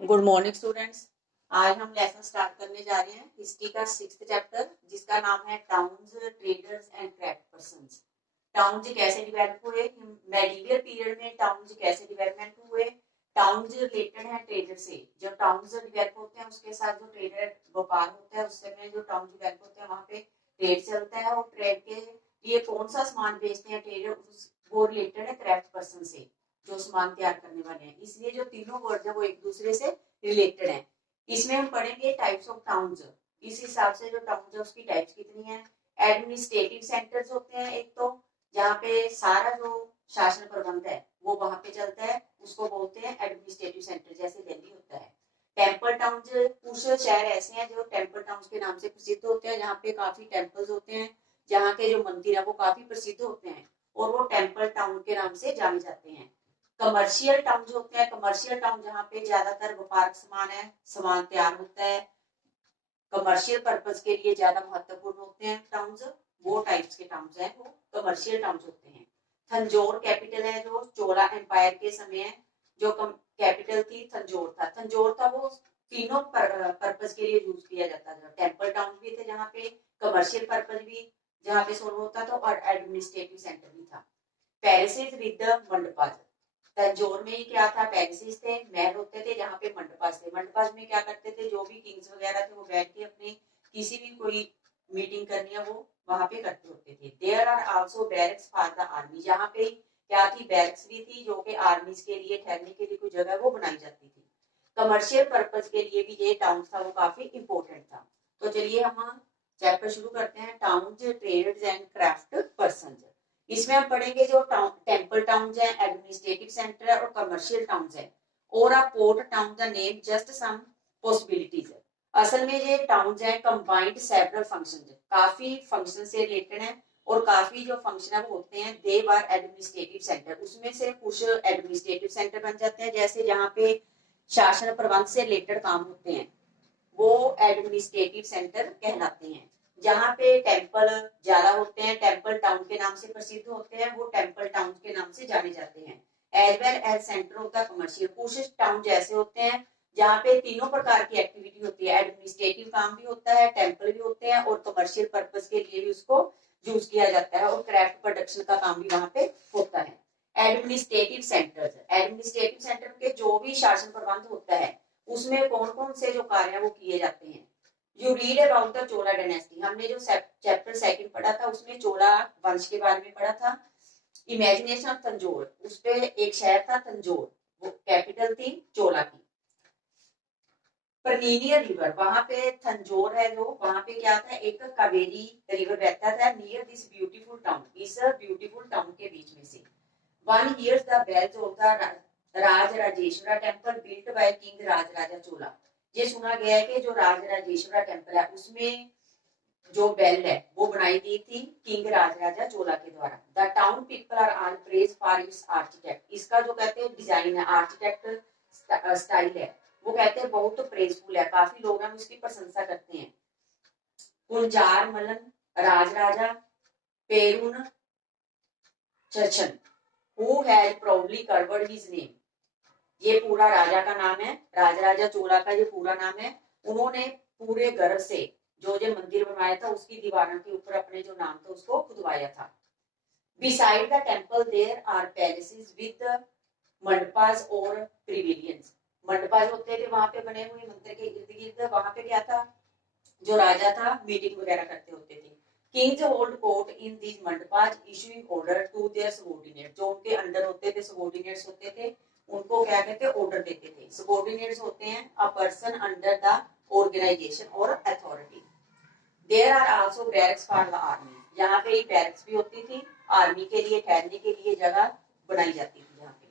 Good morning students. आज हम lesson start करने जा रहे हैं हिस्ट्री का 6th चैप्टर, जिसका नाम है towns, traders and craft persons. Towns कैसे डेवलप हुए, मेडिवल पीरियड में टाउन्स कैसे डेवलपमेंट हुए। टाउन्स रिलेटेड है ट्रेडर से। जब टाउन्स डेवलप होते हैं उसके साथ जो ट्रेडर व्यापार होता है, उस समय जो टाउन डेवलप होते हैं वहाँ पे ट्रेड चलता है, और ट्रेड के लिए कौन सा सामान बेचते हैं ट्रेडर, वो रिलेटेड है क्राफ्ट पर्सन से, जो सामान तैयार करने वाले हैं। इसलिए जो तीनों वर्ड है वो एक दूसरे से रिलेटेड है। इसमें हम पढ़ेंगे टाइप्स ऑफ टाउन्स। इस हिसाब से जो टाउन्स है उसकी टाइप्स कितनी है। एडमिनिस्ट्रेटिव सेंटर्स होते हैं एक तो, जहाँ पे सारा जो शासन प्रबंध है वो वहां पे चलता है, उसको बोलते हैं एडमिनिस्ट्रेटिव सेंटर, जैसे दिल्ली होता है। टेम्पल टाउन्स, कुछ शहर ऐसे हैं जो टेम्पल टाउन्स के नाम से प्रसिद्ध होते हैं, जहाँ पे काफी टेम्पल्स होते हैं, जहाँ के जो मंदिर है वो काफी प्रसिद्ध होते हैं, और वो टेम्पल टाउन के नाम से जाने जाते हैं। कमर्शियल टाउन जो होते हैं, कमर्शियल टाउन जहाँ पे ज्यादातर व्यापारिक सामान है, सामान तैयार होता है, कमर्शियल पर्पज के लिए ज्यादा महत्वपूर्ण होते हैं टाउन्स, वो टाइप्स के टाउन्स हैं, वो कमर्शियल टाउन्स होते हैं। तंजौर कैपिटल है जो चोला एम्पायर के समय है, जो कैपिटल थी तंजौर था। तंजौर था वो तीनों पर्पज के लिए यूज किया जाता था। टेम्पल टाउन भी थे जहाँ पे कमर्शियल पर्पज भी, जहाँ पे सोना होता था, और एडमिनिस्ट्रेटिव सेंटर भी था। पैलेसेस विद मंडपास, तंजौर में ही क्या था, पैलेसेस थे, महल होते थे, जहाँ पे मंडपास थे। मंडपास में क्या करते थे, जो भी किंग्स वगैरह थे वो बैठ के अपनी किसी भी कोई मीटिंग करनी है वो वहां पे करते होते थे। There are also barracks for the army, जहाँ पे क्या थी, बैरक्स भी थी, जो कि आर्मी के लिए ठहरने के लिए कोई जगह वो बनाई जाती थी। कमर्शियल पर्पज के लिए भी ये टाउन था वो काफी इंपॉर्टेंट था। तो चलिए हम चैप्टर शुरू करते हैं, town, trades and craft person. इसमें हम पढ़ेंगे जो टेम्पल टाउन है, एडमिनिस्ट्रेटिव सेंटर है, और कमर्शियल टाउन है। और a port town the name just some possibilities है। असल में ये टाउन है कंबाइंड सेवरल फंक्शंस, काफी फंक्शन से रिलेटेड है, और काफी जो फंक्शन है वो होते हैं दे आर एडमिनिस्ट्रेटिव सेंटर। उसमें से कुछ एडमिनिस्ट्रेटिव सेंटर बन जाते हैं, जैसे जहाँ पे शासन प्रबंध से रिलेटेड काम होते हैं, वो एडमिनिस्ट्रेटिव सेंटर कहलाते हैं। जहाँ पे टेम्पल ज्यादा होते हैं, टेम्पल टाउन के नाम से प्रसिद्ध होते हैं, वो टेम्पल टाउन के नाम से जाने जाते हैं। As well as centre of the commercial, कुछ टाउन जैसे होते हैं जहाँ पे तीनों प्रकार की एक्टिविटी होती है, एडमिनिस्ट्रेटिव काम भी होता है, टेम्पल भी होते हैं, और कमर्शियल पर्पज के लिए भी उसको यूज किया जाता है, और क्राफ्ट प्रोडक्शन का काम भी वहां पे होता है। एडमिनिस्ट्रेटिव सेंटर, एडमिनिस्ट्रेटिव सेंटर के जो भी शासन प्रबंध होता है उसमें कौन कौन से जो कार्य वो किए जाते हैं। You read about the Chola dynasty, हमने जो चैप्टर सेकंड पढ़ा था उसमें चोला वंश के बारे में पढ़ा था। इमेजिनेशन ऑफ तंजौर, उस पे एक शहर था तंजौर, वो कैपिटल थी चोला की। परनीनियर रिवर, वहां पे तंजौर है जो, वहां पे क्या था, एक कावेरी रिवर बहता था नियर दिस ब्यूटीफुल टाउन, इस ब्यूटीफुल टाउन के बीच में से। One hears the bells of the Raj Rajeshwara temple built by king Raj Raja Chola. ये सुना गया है कि जो राज राजेश्वरा टेम्पल है उसमें जो बेल है वो बनाई गई थी किंग राज राजा चोला के द्वारा। The town people are all praise for its architect, इसका जो कहते हैं डिजाइन है, आर्किटेक्ट स्टाइल है, वो कहते हैं बहुत प्रेजफुल है, काफी लोग हैं उसकी प्रशंसा करते हैं। Kunjar Malan Raj Raja Perun Charchan, who had proudly covered his name, ये पूरा राजा का नाम है, राजराजा चोला का ये पूरा नाम है। उन्होंने पूरे गर्व से जो जो मंदिर बनवाया था उसकी दीवारों के ऊपर अपने जो नाम था उसको खुदवाया था। Beside the temple there are palaces with mandapas और प्रिविलियंस, मंडपास होते थे वहां पे बने हुए मंदिर के इर्द गिर्द, वहां पे क्या था, जो राजा था मीटिंग वगैरह करते होते थे। Kings hold court in these mandapas issuing order to their subordinate, जो उनके अंडर होते थे, सबॉर्डिनेट्स होते थे, उनको क्या कहते हैं, ऑर्डर देते थे। सबॉर्डिनेट्स होते हैं a person under the organisation और authority. There are also barracks for the army, यहाँ पे ही बैरक्स भी होती थी, आर्मी के लिए ठहरने के लिए जगह बनाई जाती थी यहाँ पे।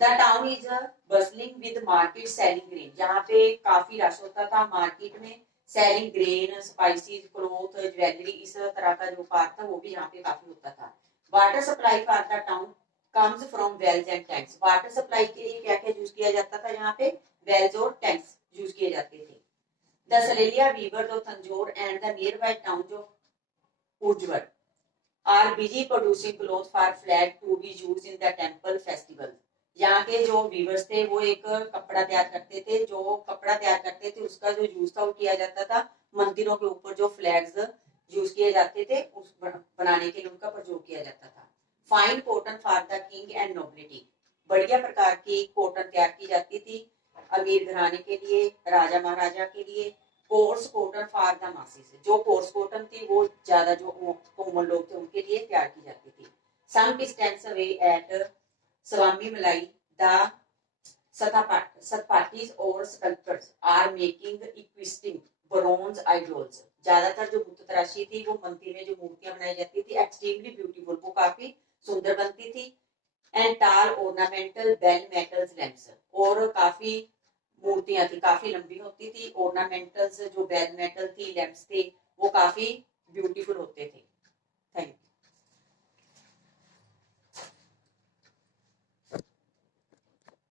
The town is bustling with market selling grain, यहाँ पे काफी रश होता था मार्केट में, selling grain, spices, cloth, jewellery, इस तरह का जो पार्ट था वो भी यहाँ पे काफी होता था। Water supply for the town comes from wells and tanks, water supply के लिए क्या क्या यूज किया जाता था यहाँ पे, वेल्स और टैंक्स यूज किए जाते थे। The Saleliya weaver of Tanjore and the nearby town of Ujjwal are busy producing clothes for flag to be used in the temple festival, यहाँ के जो वीवर्स थे वो एक कपड़ा तैयार करते थे, जो कपड़ा तैयार करते थे उसका जो यूज था वो किया जाता था मंदिरों के ऊपर, जो फ्लैग्स यूज किए जाते थे उस बनाने के लिए उनका प्रयोग किया जाता था। Fine cotton for the king and nobility, बढ़िया प्रकार की कॉटन तैयार की जाती थी अमीर घराने के लिए, राजा महाराजा के लिए। Course cotton for the masses, जो कोर्स कॉटन थी वो ज्यादा जो कॉमन लोग थे उनके लिए तैयार की जाती थी। सम डिस्टेंस अवे एट स्वामी मलाई the Satpatis or sculptors are making equestrian bronze idols, ज्यादातर जो बुत तराशी थी वो मंदिर में जो मूर्तियां बनाई जाती थी एक्सट्रीमली ब्यूटीफुल, वो काफी सुंदर बनती थी। एंड टाल ऑर्नामेंटल बेल मेटल्स लैंप्स, और काफी मूर्तियां थी काफी लंबी होती थी, ऑर्नामेंटल्स जो बेल मेटल थी लैंप्स थे वो काफी ब्यूटीफुल होते थे। Thank you.